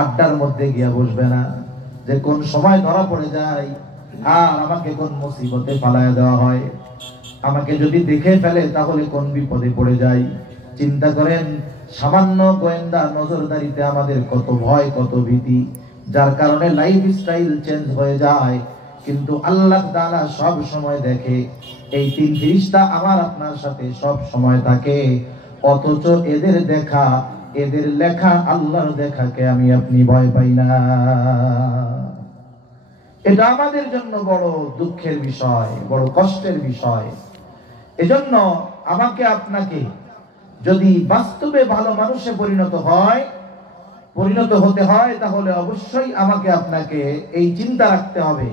আড্ডার মধ্যে গিয়া বসবে না, যে কোন সময় ধরা পড়ে যায় আর আমাকে কোন মুসিবতে ফালায়া দেওয়া হয়, আমাকে যদি দেখে ফেলে তাহলে কোন বিপদে পড়ে যাই। চিন্তা করেন, সামান্য গোয়েন্দা নজরদারিতে আমাদের কত ভয়, কত ভীতি, যার কারণে লাইফ স্টাইল চেঞ্জ হয়ে যায়। কিন্তু আল্লাহ তাআলা সব সময় দেখে, এই তিন ফেরেশতা আমার আপনার সাথে সব সময় থাকে, অথচ এদের দেখা, এদের লেখা আল্লাহর দেখাকে আমি আপনি ভয় পাই না। এটা আমাদের জন্য বড় দুঃখের বিষয়, বড় কষ্টের বিষয়। এজন্য আমাকে আপনাকে যদি বাস্তবে ভালো মানুষে পরিণত হতে হয়, তাহলে অবশ্যই আমাকে আপনাকে এই চিন্তা রাখতে হবে,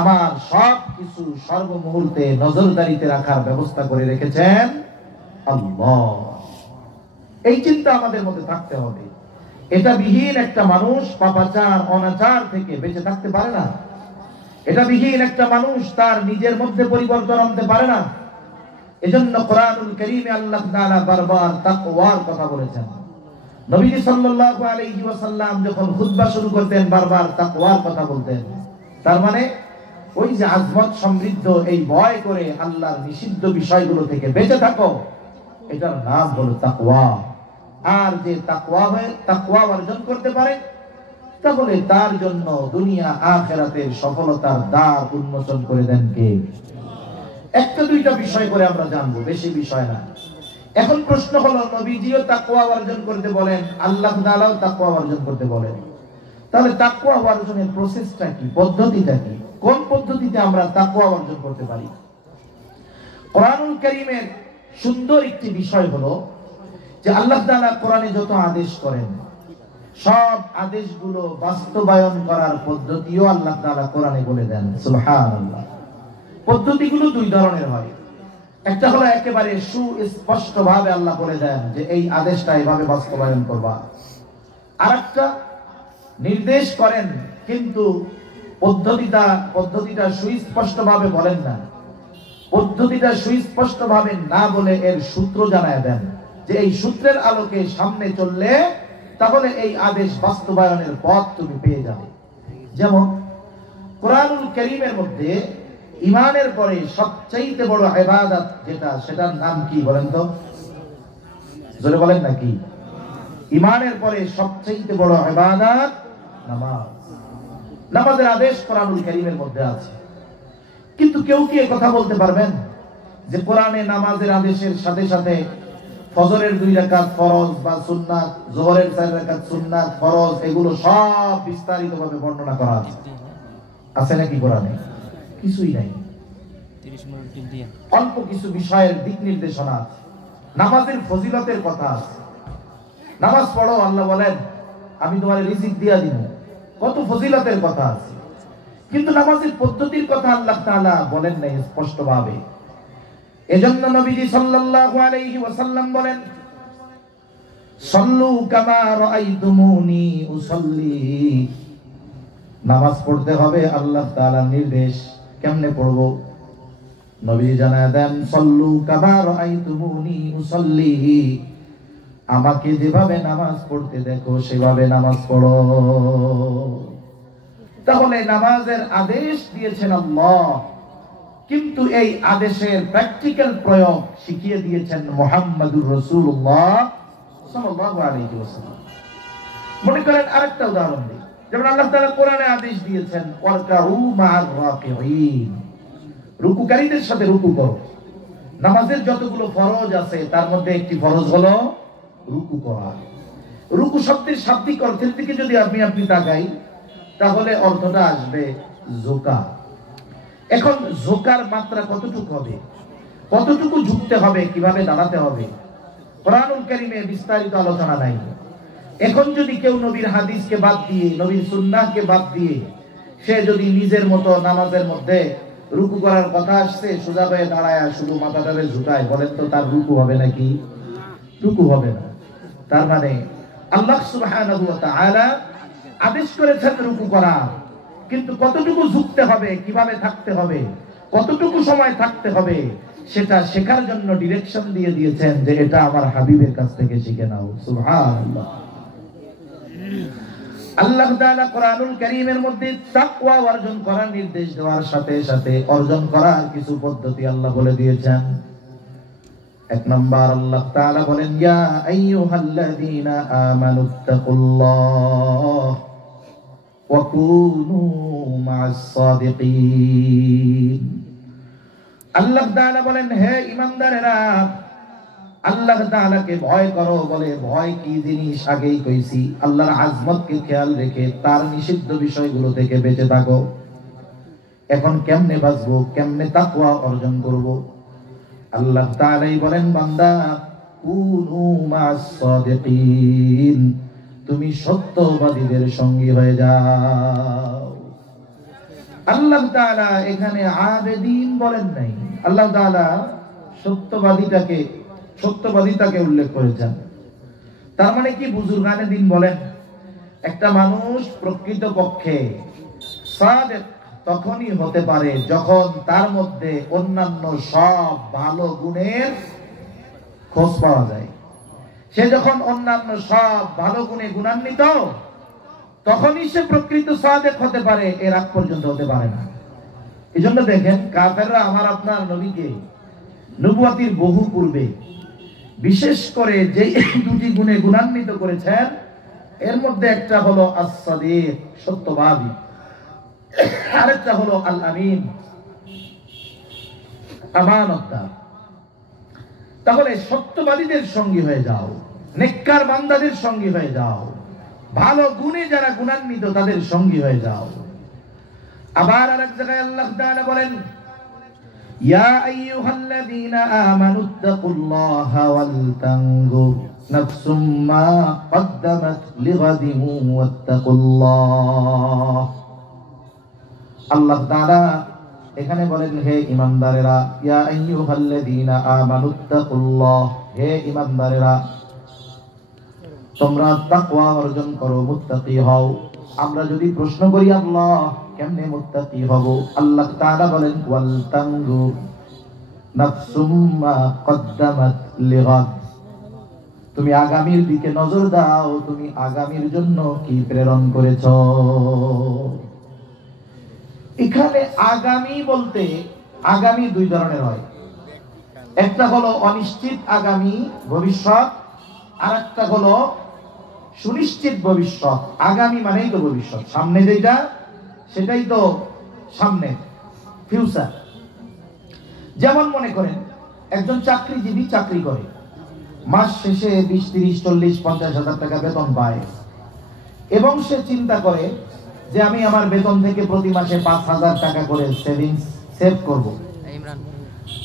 আমার সব কিছু সর্বমুহূর্তে নজরদারিতে রাখার ব্যবস্থা করে রেখেছেন আল্লাহ। এই চিন্তা আমাদের মধ্যে থাকতে হবে। এটা বিহীন একটা মানুষ পাপাচার অনাচার থেকে বেঁচে থাকতে পারে না। এটা বিহীন একটা মানুষ তার নিজের মধ্যে পরিবর্তন আনতে পারে না। এজন্য কোরআনুল কারীমে আল্লাহ তাআলা বারবার তাকওয়ার কথা বলেছেন। নবী সাল্লাল্লাহু আলাইহি ওয়াসাল্লাম যখন খুতবা শুরু করতেন বারবার তাকওয়ার কথা বলতেন। তার মানে ওই যে আজমত সমৃদ্ধ এই ভয় করে আল্লাহর নিষিদ্ধ বিষয়গুলো থেকে বেঁচে থাকো, এটার নাম হলো তাকওয়া। আর যে তাকওয়া অর্জন করতে পারে, তাহলে তার জন্য দুনিয়া আখিরাতের সফলতার দ্বার উন্মোচন করে দেন কে? একটা দুইটা বিষয় করে আমরা জানবো, বেশি বিষয় না। এখন প্রশ্ন হলো, নবীজিও তাকওয়া অর্জন করতে বলেন, আল্লাহ তাআলাও তাকওয়া অর্জন করতে বলেন, তাহলে তাকওয়া অর্জনের প্রসেসটা কি, পদ্ধতিটা কি? কোন পদ্ধতিতে আমরা তাকওয়া অর্জন করতে পারি? কোরআনুল কারীমের সুন্দর একটি বিষয় হলো যে আল্লাহ তাআলা কোরআনে যত আদেশ করেন, সব আদেশগুলো বাস্তবায়ন করার পদ্ধতিও আল্লাহ তাআলা কোরআনে বলে দেন। সুবহানাল্লাহ। পদ্ধতিগুলো দুই ধরনের হয়। একটা হলো একেবারে সুস্পষ্ট ভাবে আল্লাহ বলে দেন যে এই আদেশটা এভাবে বাস্তবায়ন করবা। আরেকটা নির্দেশ করেন, কিন্তু পদ্ধতিটা সুস্পষ্ট ভাবে বলেন না। পদ্ধতিটা সুস্পষ্ট ভাবে না বলে এর সূত্র জানায় দেন, যে এই সূত্রের আলোকে সামনে চললে তাহলে এই আদেশ বাস্তবায়নের পথ তুমি পেয়ে যাবে। যেমন কোরআনুল কারীমের মধ্যে ঈমানের পরে সবচেয়ে বড় ইবাদত যেটা, সেটার নাম কি বলেন তো? জোরে বলেন না কি? ঈমানের পরে সবচেয়ে বড় ইবাদত নামাজ। নামাজের আদেশ কোরআনুল কারীমের মধ্যে আছে। কিন্তু কেউ কি কথা বলতে পারবেন যে কোরআনে নামাজের আদেশের সাথে সাথে ফজরের 2 রাকাত ফরজ বা সুন্নাত, যোহরের 4 রাকাত সুন্নাত ফরজ, এগুলো সব বিস্তারিতভাবে বর্ণনা করা আছে? আছে নাকি কোরআনে? কিছুই নাই। অল্প কিছু বিষয়ের দিক নির্দেশনা আছে। নামাজের ফজিলতের কথা আছে। নামাজ পড়ো, আল্লাহ বলেন আমি তোমার রিজিক দিয়া দিব। কত ফজিলতের কথা আছে। কিন্তু নামাজের পদ্ধতির কথা আল্লাহ তাআলা বলেন নাই স্পষ্টভাবে। এজন্য নবীজি সাল্লাল্লাহু আলাইহি ওয়াসাল্লাম বলেন, সাল্লু কামা রাআইতুমুনি উসাল্লি। নামাজ পড়তে হবে, আল্লাহ তাআলার নির্দেশ। কেমনে পড়বো? নবী জানায় দেন, সাল্লু কামা রাআইতুমুনি উসাল্লি। আমাকে যেভাবে নামাজ পড়তে দেখো সেভাবে নামাজ পড়ো। তাহলে নামাজের আদেশ দিয়েছেন আল্লাহ, কিন্তু এই আদেশের প্র্যাকটিক্যাল প্রয়োগ শিখিয়ে দিয়েছেন মুহাম্মাদুর রাসূলুল্লাহ সাল্লাল্লাহু আলাইহি ওয়াসাল্লাম। মনে করেন আরেকটা উদাহরণ দিই। যেমন আল্লাহ তাআলা কোরআনে আদেশ দিয়েছেন, ওয়ারকাউ মা'আর রাকিঈন, রুকুকারীদের সাথে রুকু করো। নামাজের যতগুলো ফরজ আছে তার মধ্যে একটি ফরজ হলো রুকু করা। রুকু শব্দের শাব্দিক অর্থের দিকে যদি আপনি তাকাই, তাহলে অর্থটা আসবে ঝোঁকা। এখন ঝোঁকার মাত্রা কতটুকু হবে, কতটুকু ঝুঁকতে হবে, কিভাবে দাঁড়াতে হবে, কোরআনুল কারীমে বিস্তারিত আলোচনা নাই। এখন যদি কেউ নবীর হাদিসকে বাদ দিয়ে, নবীর সুন্নাহকে বাদ দিয়ে, সে যদি নিজের মতো নামাজের মধ্যে রুকু করার কথা আসছে, সোজা হয়ে দাঁড়ায় শুধু মাথাটাকে ঝুঁকায়, বলেন তো তার রুকু হবে নাকি? রুকু হবে না। তার মানে আল্লাহ সুবহানাহু ওয়া তাআলা আদেশ করেছেন রুকু করা, কিন্তু কতটুকু ঝুঁকতে হবে, কিভাবে থাকতে হবে, কতটুকু সময় থাকতে হবে, সেটা শেখার জন্য ডিরেকশন দিয়ে দিয়েছেন যে এটা আমার হাবিবের কাছ থেকে শিখে নাও। সুবহানাল্লাহ। আল্লাহ তাআলা কোরআনুল কারীমের মধ্যে তাকওয়া অর্জন করার নির্দেশ দেওয়ার সাথে সাথে অর্জন করার কিছু পদ্ধতি আল্লাহ বলে দিয়েছেন। এক নাম্বার আল্লাহ তাআলা বলেন, ইয়া আইয়ুহাল্লাযীনা আমানুত্তাকুল্লাহ ওয়া কুনু মা'আস সাদিকিন। আল্লাহ তাআলা বলেন, হে ঈমানদারেরা, আল্লাহ তাআলাকে ভয় করো। বলে ভয় কি জিনিস আগেই কইছি। আল্লাহর আজমতকে খেয়াল রেখে তার নিষিদ্ধ বিষয়গুলো থেকে বেঁচে থাকো। এখন কেমনে বাঁচবো, কেমনে তাকওয়া অর্জন করব? আল্লাহ তাআলাই বলেন, বান্দা কুনু মা'আস সাদিকিন, তুমি সত্যবাদীদের সঙ্গী হয়ে যাও। আল্লাহ তাআলা এখানে আবেদিন বলেন নাই, আল্লাহ তাআলা সত্যবাদিতাকে উল্লেখ করেছেন। তার মানে কি? বুজুর্গানে দিন বলেন, একটা মানুষ প্রকৃত পক্ষে সাদিক তখনই হতে পারে যখন তার মধ্যে অন্যান্য সব ভালো গুণের খোঁজ পাওয়া যায়। সে যখন অন্যান্য সব ভালো গুণে গুণান্বিত, তখনই সে প্রকৃত সাদিক হতে পারে, এর আগ পর্যন্ত হতে পারে না। এই জন্য দেখেন, কাফেররা আমার আপনার নবীকে নবুয়তির বহু পূর্বে বিশেষ করে যে দুটি গুণে গুণান্বিত করেছেন, এর মধ্যে একটা হলো আস-সাদিক, সত্যবাদী, আরেকটা হলো আল আমিন, আমানতদার। তাহলে সত্যবাদীদের সঙ্গী হয়ে যাও, নেককার বান্দাদের সঙ্গী হয়ে যাও, ভালো গুণে যারা গুণান্বিত তাদের সঙ্গী হয়ে যাও। আবার আরেক জায়গায় আল্লাহ তাআলা বলেন, ইয়া আইয়ুহাল্লাযীনা আমানুত্তাকুল্লাহা ওয়াল তানজুর নাফসুম মা কদ্দামাত লিগাদিন ওয়াত্তাকুল্লাহ। আল্লাহ তাআলা এখানে বলেন, হে ঈমানদারেরা, ইয়া আইয়ুহাল্লাযীনা আমানুত্তাকুল্লাহ, হে ঈমানদারেরা, তোমরা তাকওয়া অর্জন করো, মুত্তাকি হও। আমরা যদি প্রশ্ন করি, আল্লাহ কেমনে মুত্তাকি হব? আল্লাহ তাআলা বলেন, ওয়াল তানজুর নাফসুম মা কদ্দামাত লিগাদ, তুমি আগামীর দিকে নজর দাও, তুমি আগামীর জন্য কি প্রেরণ করেছো। এখানে আগামী বলতে আগামী দুই ধরনের হয়। একটা হলো অনিশ্চিত আগামী ভবিষ্যৎ, আর একটা হলো সুনিশ্চিত ভবিষ্যৎ। আগামী মানেই তো ভবিষ্যৎ, সামনে যেটা সেটাই তো সামনে, ফিউচার। যেমন মনে করেন একজন চাকরিজীবী চাকরি করে, মাস শেষে 20, 30, 40, 50 হাজার টাকা বেতন পায়, এবং সে চিন্তা করে যে আমি আমার বেতন থেকে প্রতি মাসে 5,000 টাকা করে সেভ করব।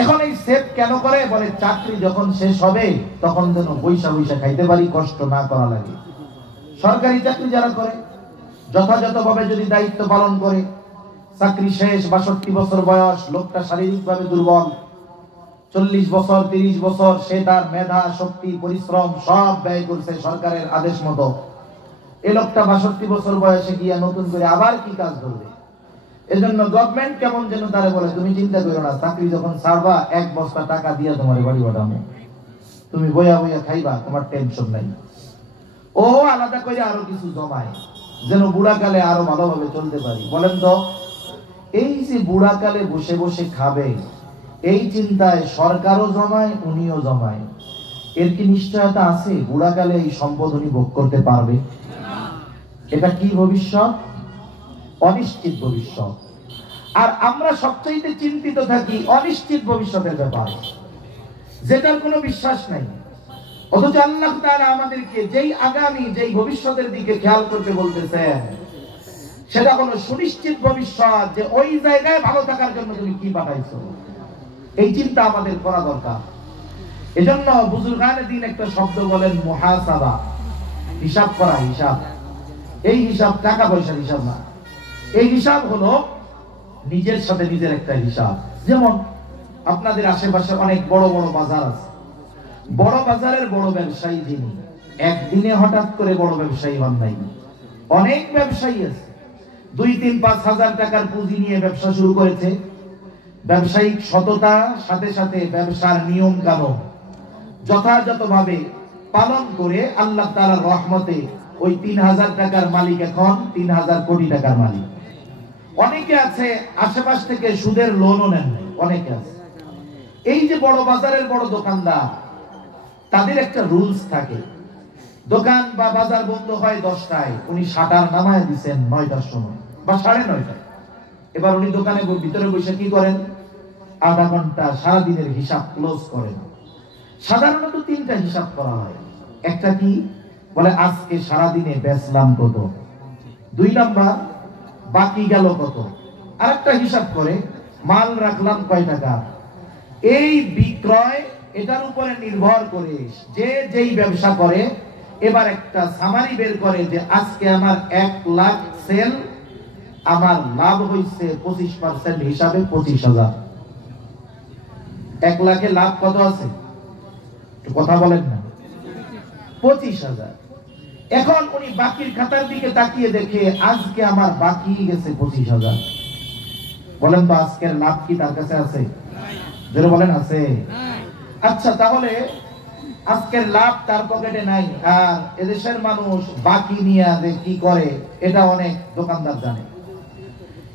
এখন এই সেভ কেন করে? বলে চাকরি যখন শেষ হবে তখন যেন পয়সা খাইতে পারি, কষ্ট না করা লাগে। সরকারি চাকরি যারা করে যথাযথভাবে যদি দায়িত্ব পালন করে, চাকরি শেষ, 62 বছর বয়স, লোকটা শারীরিকভাবে দুর্বল, 40 বছর 30 বছর সে তার মেধা, শক্তি, পরিশ্রম সব ব্যয় করছে সরকারের আদেশ মতো। এই লোকটা 62 বছর বয়সে গিয়া নতুন করে আবার কি কাজ করবে? এজন্য গভর্নমেন্ট কেমন যেন তারে বলে, তুমি চিন্তা করো না, চাকরি যখন ছাড়বা 1 বস্তা টাকা দিয়া তোমার বাড়ি পাঠাবো, তুমি বইয়া খাইবা, তোমার টেনশন নাই। ও আলাদা করে আরো কিছু জমায় যেন বুড়াকালে আরো ভালোভাবে চলতে পারি। বলেন তো, এই যে বুড়াকালে বসে বসে খাবে, এই চিন্তায় সরকারও জমায়, উনিও জমায়। এর কি নিশ্চয়তা আছে বুড়াকালে এই সম্পদ উনি ভোগ করতে পারবে? এটা কি ভবিষ্যৎ? অনিশ্চিত ভবিষ্যৎ। আর আমরা সবচাইতে চিন্তিত থাকি অনিশ্চিত ভবিষ্যতের ব্যাপারে, যেটার কোনো বিশ্বাস নাই। অথচ আল্লাহ তাআলা আমাদেরকে যেই আগামী, যেই ভবিষ্যতের দিকে খেয়াল করতে বলতেছেন, সেটা হলো সুনিশ্চিত ভবিষ্যৎ, যে ওই জায়গায় ভালো থাকার জন্য তুমি কি পাঠাইছো। এই চিন্তা আমাদের করা দরকার। এজন্য বুজুর্গানে দিন একটা শব্দ বলেন, মুহাসাবা, হিসাব করা, হিসাব। এই হিসাব টাকা পয়সার হিসাব না, এই হিসাব হলো নিজের সাথে নিজের একটা হিসাব। যেমন আপনাদের আশেপাশে অনেক বড় বড় বাজার আছে, বড় বাজারের বড় ব্যবসায়ী যিনি, একদিনে হঠাৎ করে বড় ব্যবসায়ী হন নাই। অনেক ব্যবসায়ী আছে 2, 3, 5 হাজার টাকার পুঁজি নিয়ে ব্যবসা শুরু করেছে। ব্যবসায়িক সততা সাথে সাথে ব্যবসার নিয়ম কানুন যথাযথভাবে পালন করে আল্লাহ তাআলার রহমতে ওই 3000 টাকার মালিক এখন 3000 কোটি টাকার মালিক। অনেকে আছে আশেপাশ থেকে সুদের লোনও নেন, অনেকে আছে। এই যে বড় বাজারের বড় দোকানদার, তাদের একটা রুলস থাকে, দোকান বা বাজার বন্ধ হয় 10টায়, উনি শাটার নামায় দিচ্ছেন 9টার সময় বা 9:30টায়। এবার উনি দোকানে ভিতরে বসে কি করেন, আধা ঘন্টা সারাদিনের হিসাব ক্লোজ করেন। সাধারণত 3টা হিসাব করা হয়। একটা কি বলে, আজকে সারাদিনে বেচলাম কত, 2 নাম্বার বাকি গেল কত, আর একটা হিসাব করে মাল রাখলাম কয় টাকা। এই বিক্রয় এটার উপরে নির্ভর করে যে যেই ব্যবসা করে এবার একটা সামারি বের করে যে আজকে আমার 1 লাখ সেল, আমার লাভ হইছে 25% হিসাবে 25,000। 1 লাখে লাভ কত আছে কথা বলেন না, 25,000। এখন উনি বাকির খাতার দিকে তাকিয়ে দেখে আজকে আমার বাকি গেছে 25,000। বলেন তো আজকের লাভ কি তার কাছে আছে? যারা বলেন আছে। আচ্ছা, তাহলে আজকের লাভ তার পকেটে নাই, আর এদেশের মানুষ বাকি নিয়ে যে কি করে এটা অনেক দোকানদার জানে।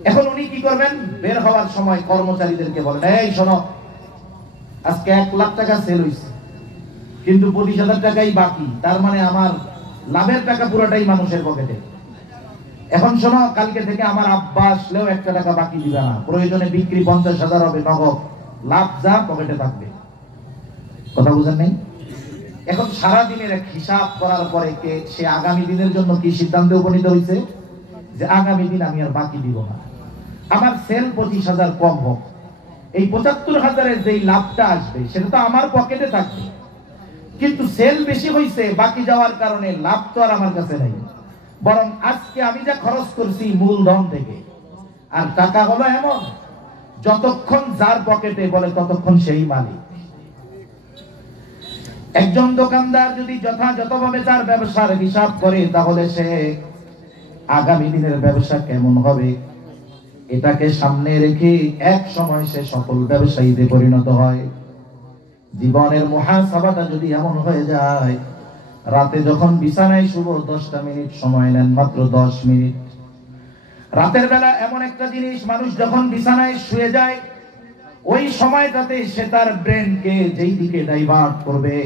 এখন উনি কি করবেন, বের হওয়ার সময় কর্মচারীদেরকে বলেন, এই শোনো, আজকে 1 লাখ টাকা সেল হইছে, কিন্তু 25,000 টাকাই বাকি, তার মানে আমার লাভের টাকা পুরোটাই মানুষের পকেটে। এখন শোনো, কালকে থেকে আমার আব্বা আসলেও 1 টাকা বাকি দিবে না, প্রয়োজনে বিক্রি 50,000 হবে নগদ, লাভ যা পকেটে থাকবে। কথা বুঝেন নাই? এখন সারা দিনের এক হিসাব করার পরে সে আগামী দিনের জন্য কি সিদ্ধান্তে উপনীত হয়েছে, যে আগামী দিন আমি আর বাকি দিব না, আমার সেল 25,000 কম হোক, এই 75,000-এর যেই লাভটা আসবে সেটা তো আমার পকেটে থাকবে, কিন্তু সেল বেশি হইছে, বাকি যাওয়ার কারণে লাভ তো আর আমার কাছে নাই, বরং আজকে আমি যা খরচ করছি মূলধন থেকে। আর টাকা হলো এমন, যতক্ষণ যার পকেটে বলে ততক্ষণ সেই মালিক। একজন দোকানদার যদি যথাযথভাবে তার ব্যবসার হিসাব করে, তাহলে সে আগামী দিনের ব্যবসা কেমন হবে এটাকে সামনে রেখে এক সময় সে সফল ব্যবসায়ীতে পরিণত হয়। জীবনের মুহাসাবাটা যদি এমন হয়ে যায়, রাতে যখন বিছানায় শুভ 10টা মিনিট সময় নেন, মাত্র 10 মিনিট। রাতের বেলা এমন একটা জিনিস, মানুষ যখন বিছানায় শুয়ে যায় ওই সময়টাতে সে তার ব্রেনকে যেই দিকে ডাইভার্ট করবে,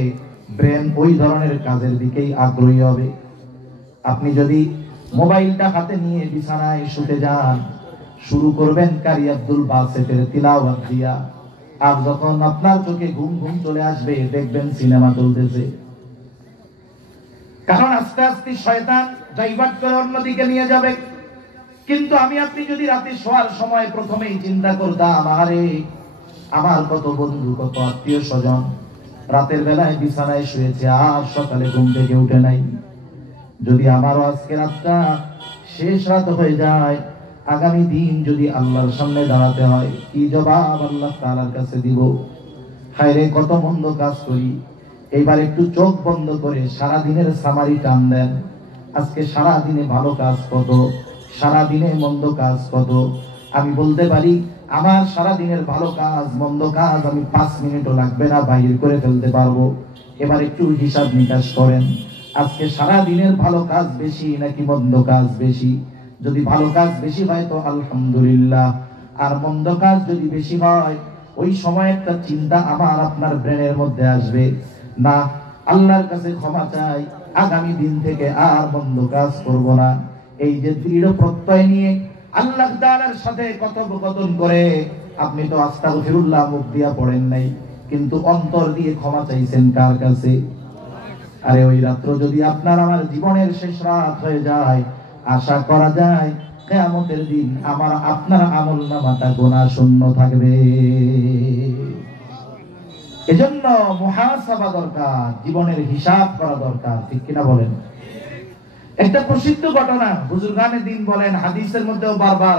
ব্রেন ওই ধরনের কাজের দিকেই আগ্রহী হবে। আপনি যদি মোবাইলটা হাতে নিয়ে বিছানায় শুতে যান, শুরু করবেন কারি আব্দুল বাসেতের তিলাওয়াত দিয়া, আর যখন আপনার চোখে ঘুম ঘুম চলে আসবে দেখবেন সিনেমা চলতেছে। কারণ আস্তে আস্তে শয়তান ডাইভার্ট করে অন্যদিকে নিয়ে যাবে। কিন্তু আমি আপনি যদি রাতে শোয়ার সময় প্রথমেই চিন্তা করতাম, আরে আমার কত বন্ধু, কত আত্মীয় স্বজন রাতের বেলায় বিছানায় শুয়েছে, আর সকালে ঘুম থেকে উঠে নাই, যদি আমারও আজকে রাতটা শেষ রাত হয়ে যায়, আগামী দিন যদি আল্লাহর সামনে দাঁড়াতে হয়, কি জবাব আল্লাহ তাআলার কাছে দিব? হায়রে কত মন্দ কাজ করি। এইবার একটু চোখ বন্ধ করে সারা দিনের সামারি টান দেন, আজকে সারা দিনে ভালো কাজ কত, সারা দিনে মন্দ কাজ কত। আমি বলতে পারি আমার সারা দিনের ভালো কাজ মন্দ কাজ আমি 5 মিনিটও লাগবে না বাহির করে ফেলতে পারবো। এবার একটু হিসাব নিকাশ করেন, আজকে সারা দিনের ভালো কাজ বেশি নাকি মন্দ কাজ বেশি? যদি ভালো কাজ বেশি হয় তো আলহামদুলিল্লাহ, আর মন্দ কাজ যদি বেশি হয় ওই সময় একটা চিন্তা আমার আপনার ব্রেনের মধ্যে আসবে, না আল্লাহর কাছে ক্ষমা চাই, আগামী দিন থেকে আর মন্দ কাজ করব না। এই যে দৃঢ় প্রত্যয় নিয়ে আল্লাহ তাআলার সাথে কথোপকথন করে, আপনি তো আস্তাগফিরুল্লাহ মুখ দিয়া পড়েন নাই, কিন্তু অন্তর দিয়ে ক্ষমা চাইছেন কার কাছে? আরে ওই রাত্র যদি আপনার আমার জীবনের শেষ রাত হয়ে যায়, আশা করা যায় কিয়ামতের দিন আমার আপনার আমলনামাটা গুনাহ শূন্য থাকবে। এজন্য মুহাসাবা দরকার, জীবনের হিসাব করা দরকার, ঠিক কিনা বলেন? একটা প্রসিদ্ধ ঘটনা, হুজুর গানে দিন বলেন, হাদিসের মধ্যেও বারবার